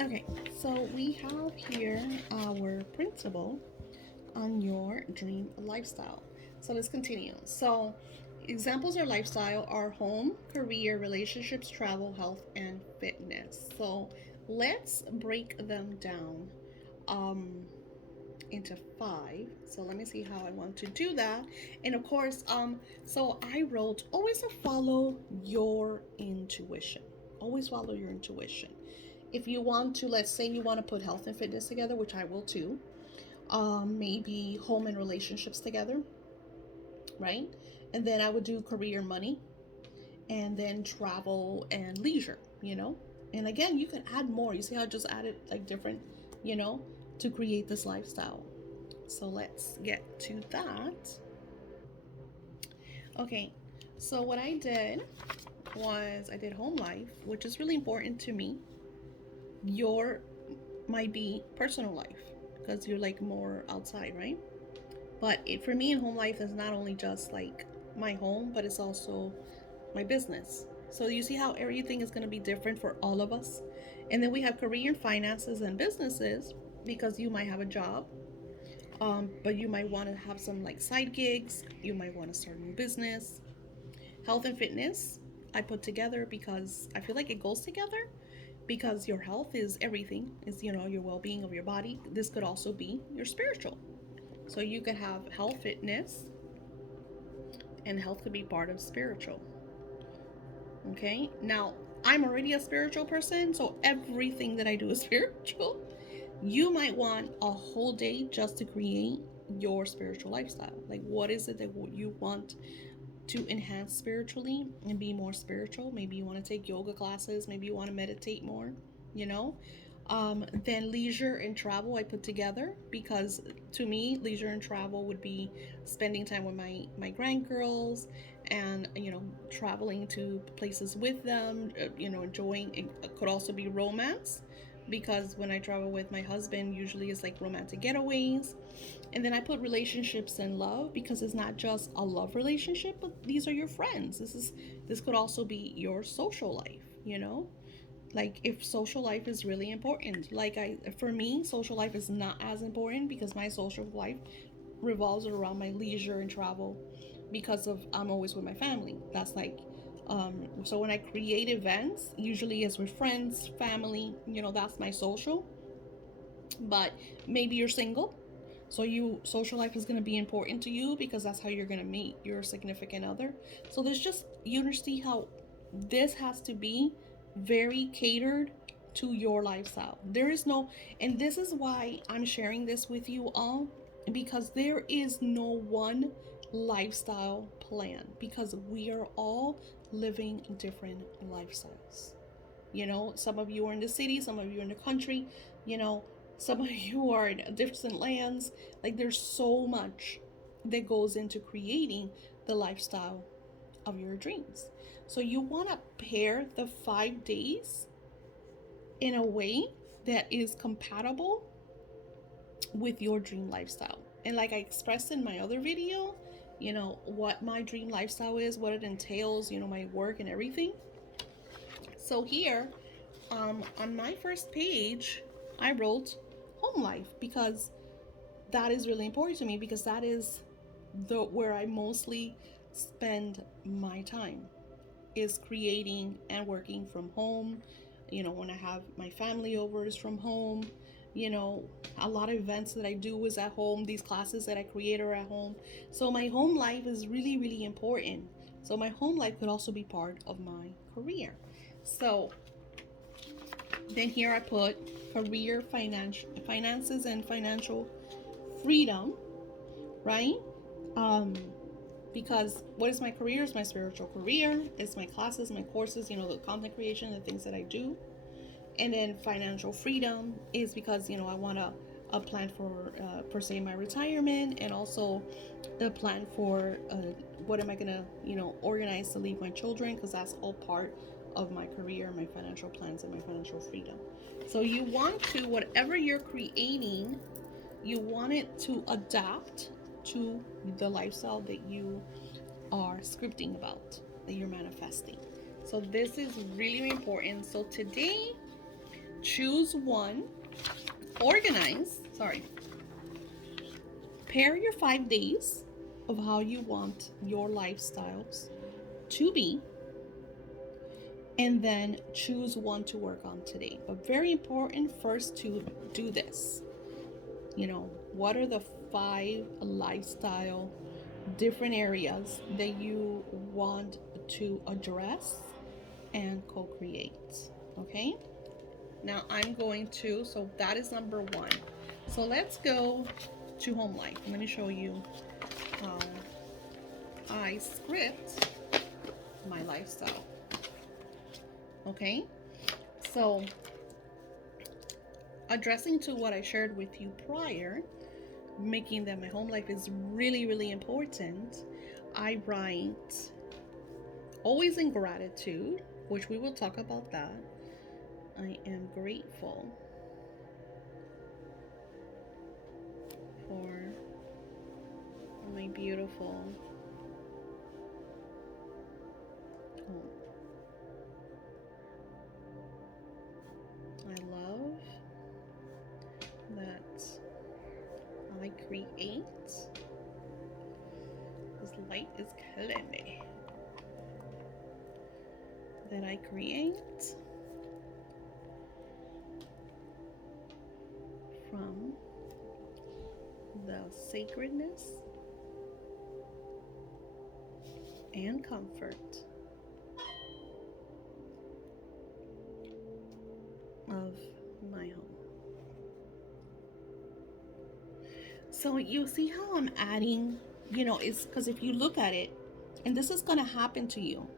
Okay, so we have here our principle on your dream lifestyle. So let's continue. So, examples of lifestyle are home, career, relationships, travel, health, and fitness. So, let's break them down um, into five. So, let me see how I want to do that. And of course, so I wrote always follow your intuition. Always follow your intuition. If you want to, let's say you want to put health and fitness together, which I will too, maybe home and relationships together, right? And then I would do career, money, and then travel and leisure, you know? And again, you can add more. You see how I just added like different, you know, to create this lifestyle. So let's get to that. Okay, so what I did was I did home life, which is really important to me. Your might be personal life because you're like more outside, right? But for me, in home life is not only just like my home, but it's also my business. So you see how everything is going to be different for all of us. And then we have career and finances and businesses because you might have a job, but you might want to have some like side gigs. You might want to start a new business. Health and fitness, I put together because I feel like it goes together because your health is everything, is, you know, your well being of your body. This could also be your spiritual. So you could have health, fitness, and health could be part of spiritual. Okay, now I'm already a spiritual person, so everything that I do is spiritual. You might want a whole day just to create your spiritual lifestyle. Like, what is it that you want to enhance spiritually and be more spiritual? Maybe you want to take yoga classes, maybe you want to meditate more, you know. Then leisure and travel I put together because to me leisure and travel would be spending time with my grandgirls and, you know, traveling to places with them, you know, enjoying. It could also be romance because when I travel with my husband usually it's like romantic getaways. And then I put relationships and love because it's not just a love relationship, but these are your friends. This could also be your social life, you know? Like if social life is really important. Like I for me, social life is not as important because my social life revolves around my leisure and travel because of I'm always with my family. That's like so when I create events, usually it's with friends, family, you know, that's my social. But maybe you're single, so you social life is going to be important to you because that's how you're going to meet your significant other. So there's just you see how this has to be very catered to your lifestyle. There is no, and this is why I'm sharing this with you all, because there is no one lifestyle plan because we are all living different lifestyles. You know, some of you are in the city, some of you are in the country, you know, some of you are in different lands. Like there's so much that goes into creating the lifestyle of your dreams. So you want to pair the 5 days in a way that is compatible with your dream lifestyle. And like I expressed in my other video, you know, what my dream lifestyle is, what it entails, you know, my work and everything. So here, on my first page, I wrote home life because that is really important to me because that is the where I mostly spend my time is creating and working from home. You know, when I have my family over is from home. You know, a lot of events that I do is at home. These classes that I create are at home. So my home life is really, really important. So my home life could also be part of my career. So then here I put career, finances, and financial freedom, right? Um, because what is my career? Is my spiritual career. It's my classes, my courses, you know, the content creation, the things that I do. And then financial freedom is because, you know, I want to a plan for per se my retirement and also the plan for what am I gonna, you know, organize to leave my children because that's all part of my career, my financial plans, and my financial freedom. So you want to, whatever you're creating, you want it to adapt to the lifestyle that you are scripting about, that you're manifesting. So this is really important. So today choose one, organize, sorry, pair your 5 days of how you want your lifestyles to be, and then choose one to work on today. But very important first to do this. What are the 5 lifestyle different areas that you want to address and co-create? Okay, now I'm going to, so that is number 1. So let's go to home life. Let me show you how I script my lifestyle. Okay, so addressing to what I shared with you prior, making that my home life is really, really important, I write always in gratitude, which we will talk about that. I am grateful for my beautiful home. I love that I create. This light is killing me. That I create from the sacredness and comfort of my home. So you see how I'm adding, it's because if you look at it, and this is going to happen to you,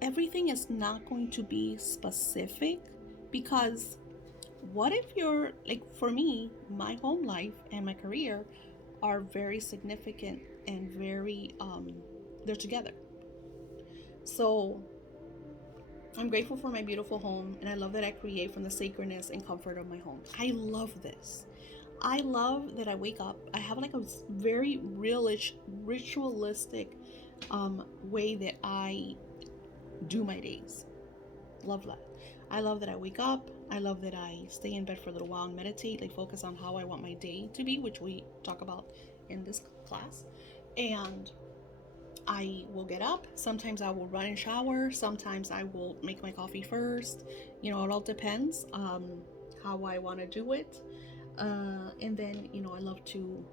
everything is not going to be specific, because what if you're like, for me, my home life and my career are very significant and very, they're together. So I'm grateful for my beautiful home, and I love that I create from the sacredness and comfort of my home. I love this. I love that I wake up. I have like a very ritualistic way that I do my days. Love that. I love that I wake up. I love that I stay in bed for a little while and meditate, like focus on how I want my day to be, which we talk about in this class. And I will get up. Sometimes I will run and shower. Sometimes I will make my coffee first. It all depends how I want to do it. And then, I love to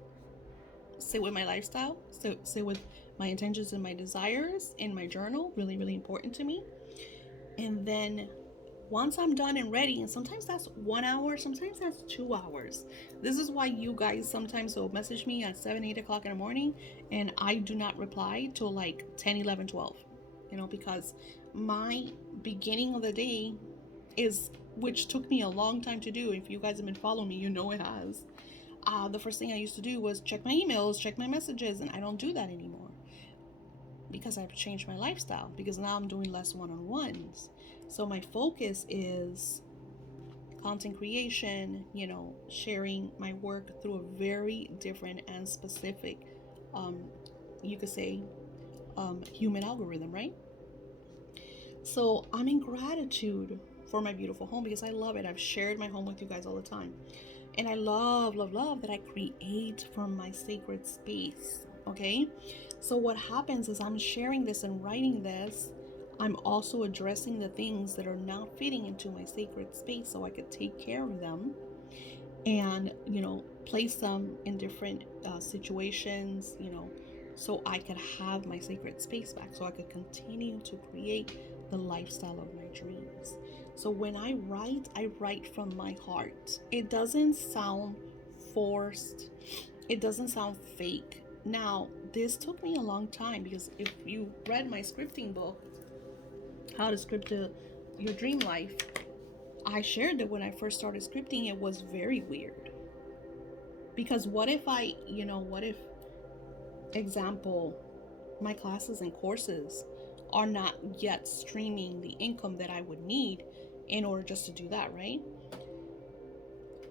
sit with my lifestyle, sit with my intentions and my desires in my journal. Really, really important to me. And then once I'm done and ready, and sometimes that's 1 hour, sometimes that's 2 hours. This is why you guys sometimes will message me at 7, 8 o'clock in the morning, and I do not reply till like 10, 11, 12, because my beginning of the day is, which took me a long time to do. If you guys have been following me, it has. The first thing I used to do was check my emails, check my messages, and I don't do that anymore because I've changed my lifestyle, because now I'm doing less one-on-ones. So my focus is content creation, sharing my work through a very different and specific, you could say, human algorithm, right? So I'm in gratitude for my beautiful home because I love it. I've shared my home with you guys all the time. And I love, love, love that I create from my sacred space, okay? So what happens is I'm sharing this and writing this. I'm also addressing the things that are not fitting into my sacred space so I could take care of them and, place them in different situations, so I could have my sacred space back, so I could continue to create the lifestyle of my dreams. So when I write from my heart. It doesn't sound forced. It doesn't sound fake. Now, this took me a long time, because if you read my scripting book, How to Script Your Dream Life, I shared that when I first started scripting, it was very weird. Because what if example, my classes and courses are not yet streaming the income that I would need in order just to do that, right?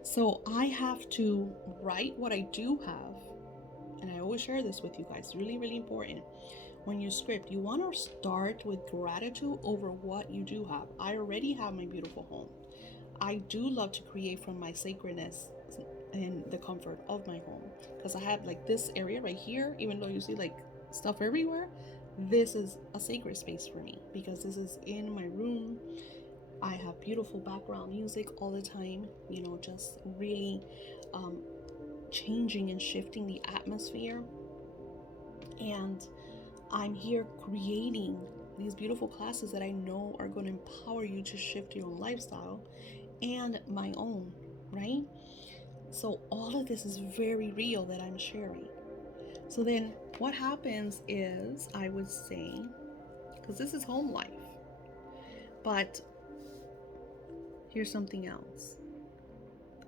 So I have to write what I do have. And I always share this with you guys. Really, really important. When you script, you want to start with gratitude over what you do have. I already have my beautiful home. I do love to create from my sacredness and the comfort of my home, because I have like this area right here, even though you see like stuff everywhere, this is a sacred space for me because this is in my room. I have beautiful background music all the time, you know, just really changing and shifting the atmosphere. And I'm here creating these beautiful classes that I know are going to empower you to shift your own lifestyle and my own, right? So all of this is very real that I'm sharing. So then what happens is, I would say, because this is home life, but here's something else.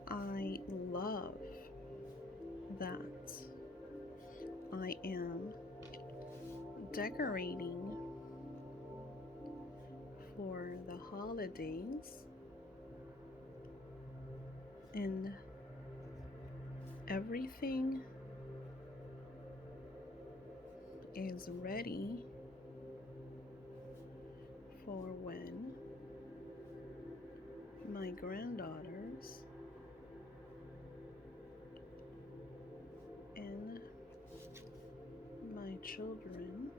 I love that I am decorating for the holidays, and everything is ready for when my granddaughters and my children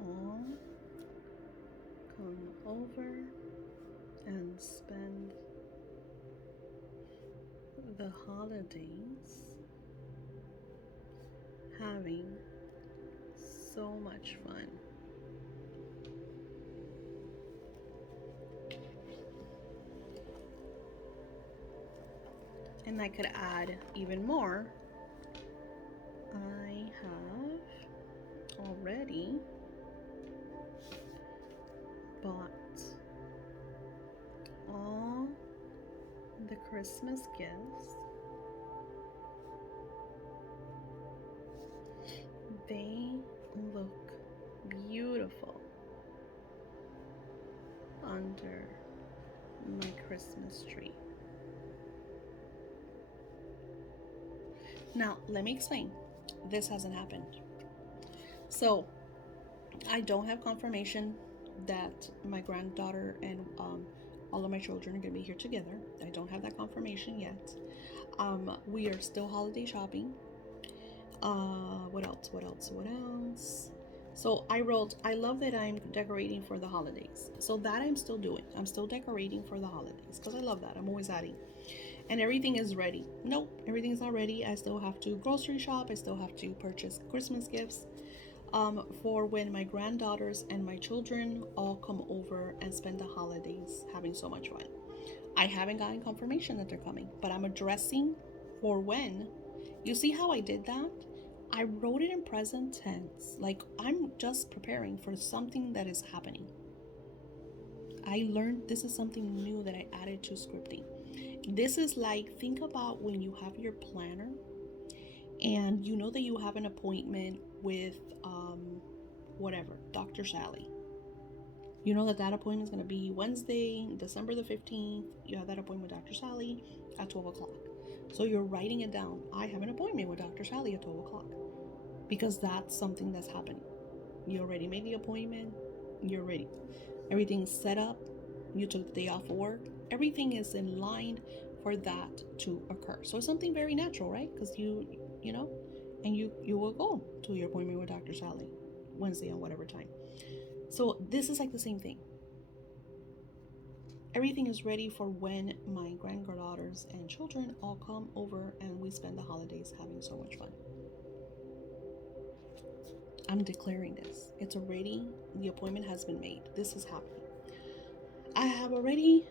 all come over and spend the holidays having so much fun. And I could add even more. I have already bought all the Christmas gifts. They look beautiful under my Christmas tree. Now, let me explain. This hasn't happened. So, I don't have confirmation that my granddaughter and all of my children are going to be here together. I don't have that confirmation yet. We are still holiday shopping. What else? So I wrote, I love that I'm decorating for the holidays. So that I'm still doing. I'm still decorating for the holidays because I love that. I'm always adding. And everything is ready. Nope, everything's not ready. I still have to grocery shop. I still have to purchase Christmas gifts for when my granddaughters and my children all come over and spend the holidays having so much fun. I haven't gotten confirmation that they're coming, but I'm addressing for when. You see how I did that? I wrote it in present tense, like I'm just preparing for something that is happening. I learned this is something new that I added to scripting. This is like, think about when you have your planner and you know that you have an appointment with whatever, Dr. Sally. You know that appointment is going to be Wednesday, December the 15th. You have that appointment with Dr. Sally at 12 o'clock. So you're writing it down. I have an appointment with Dr. Sally at 12 o'clock because that's something that's happening. You already made the appointment. You're ready. Everything's set up. You took the day off of work. Everything is in line for that to occur. So it's something very natural, right? Because you know, and you will go to your appointment with Dr. Sally Wednesday on whatever time. So this is like the same thing. Everything is ready for when my granddaughters and children all come over and we spend the holidays having so much fun. I'm declaring this. It's already, the appointment has been made. This is happening. I have already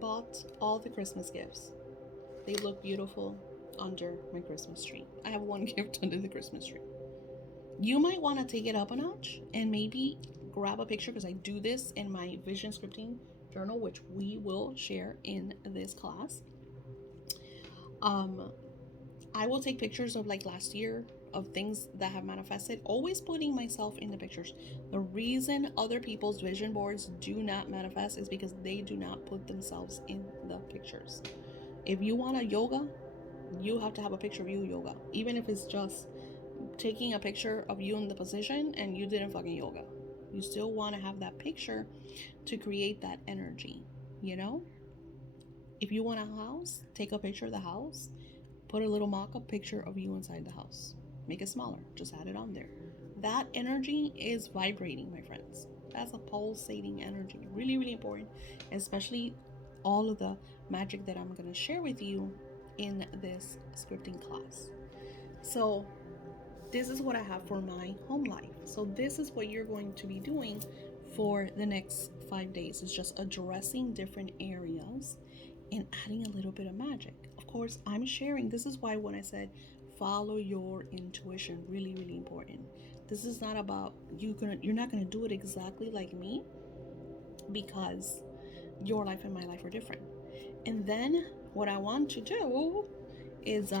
bought all the Christmas gifts. They look beautiful under my Christmas tree. I have one gift under the Christmas tree. You might want to take it up a notch and maybe grab a picture, because I do this in my vision scripting journal, which we will share in this class. I will take pictures of like last year of things that have manifested, always putting myself in the pictures. The reason other people's vision boards do not manifest is because they do not put themselves in the pictures. If you want a yoga, you have to have a picture of you yoga, even if it's just taking a picture of you in the position and you didn't fucking yoga. You still want to have that picture to create that energy, you know? If you want a house, take a picture of the house, put a little mock-up picture of you inside the house. Make it smaller, just add it on there. That energy is vibrating, my friends. That's a pulsating energy. Really, really important, especially all of the magic that I'm going to share with you in this scripting class. So, this is what I have for my home life. So, this is what you're going to be doing for the next 5 days. It's just addressing different areas and adding a little bit of magic. Of course, I'm sharing. This is why when I said follow your intuition, really, really important. This is not about you're not gonna do it exactly like me, because your life and my life are different. And then what I want to do is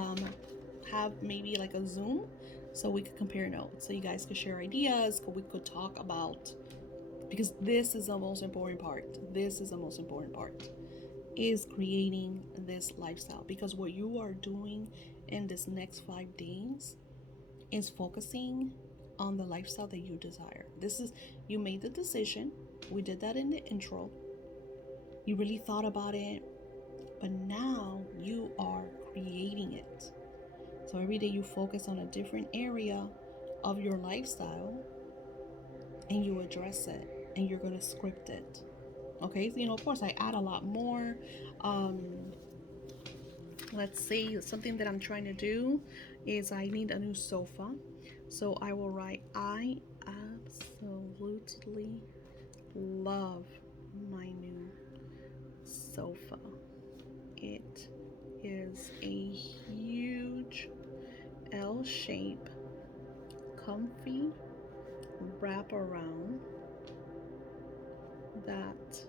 have maybe like a Zoom so we could compare notes, so you guys could share ideas, we could talk about, because this is the most important part. This is the most important part, is creating this lifestyle, because what you are doing in this next 5 days is focusing on the lifestyle that you desire. This is, you made the decision. We did that in the intro. You really thought about it, but now you are creating it. So every day you focus on a different area of your lifestyle and you address it, and you're going to script it. Okay, so, of course I add a lot more. Let's say something that I'm trying to do is I need a new sofa. So I will write, I absolutely love my new sofa. It is a huge L shape, comfy wraparound that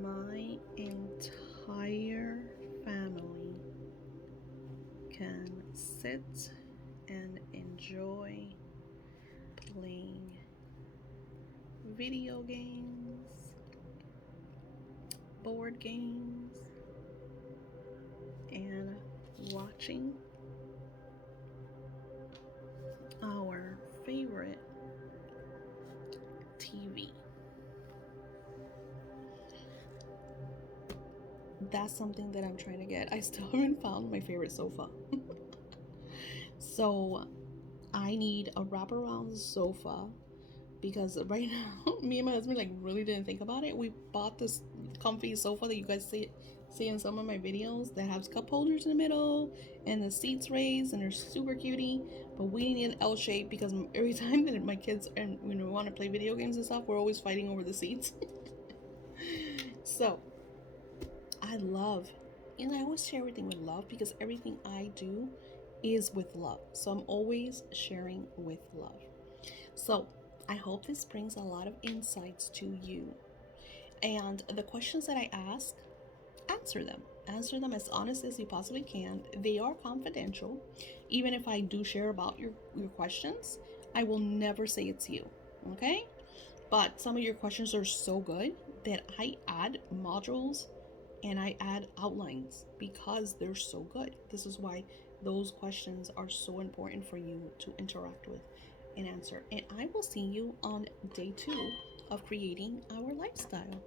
my entire family can sit and enjoy playing video games, board games, and watching our favorite TV. That's something that I'm trying to get. I still haven't found my favorite sofa. So I need a wraparound sofa, because right now me and my husband like really didn't think about it. We bought this comfy sofa that you guys see in some of my videos that has cup holders in the middle and the seats raised, and they're super cutie. But we need an L shape, because every time that my kids and we want to play video games and stuff, we're always fighting over the seats. So I love, and I always share everything with love, because everything I do is with love. So I'm always sharing with love. So I hope this brings a lot of insights to you. And the questions that I ask, answer them. Answer them as honest as you possibly can. They are confidential. Even if I do share about your questions, I will never say it's you. Okay? But some of your questions are so good that I add modules and I add outlines, because they're so good. This is why those questions are so important for you to interact with and answer. And I will see you on day 2 of creating our lifestyle.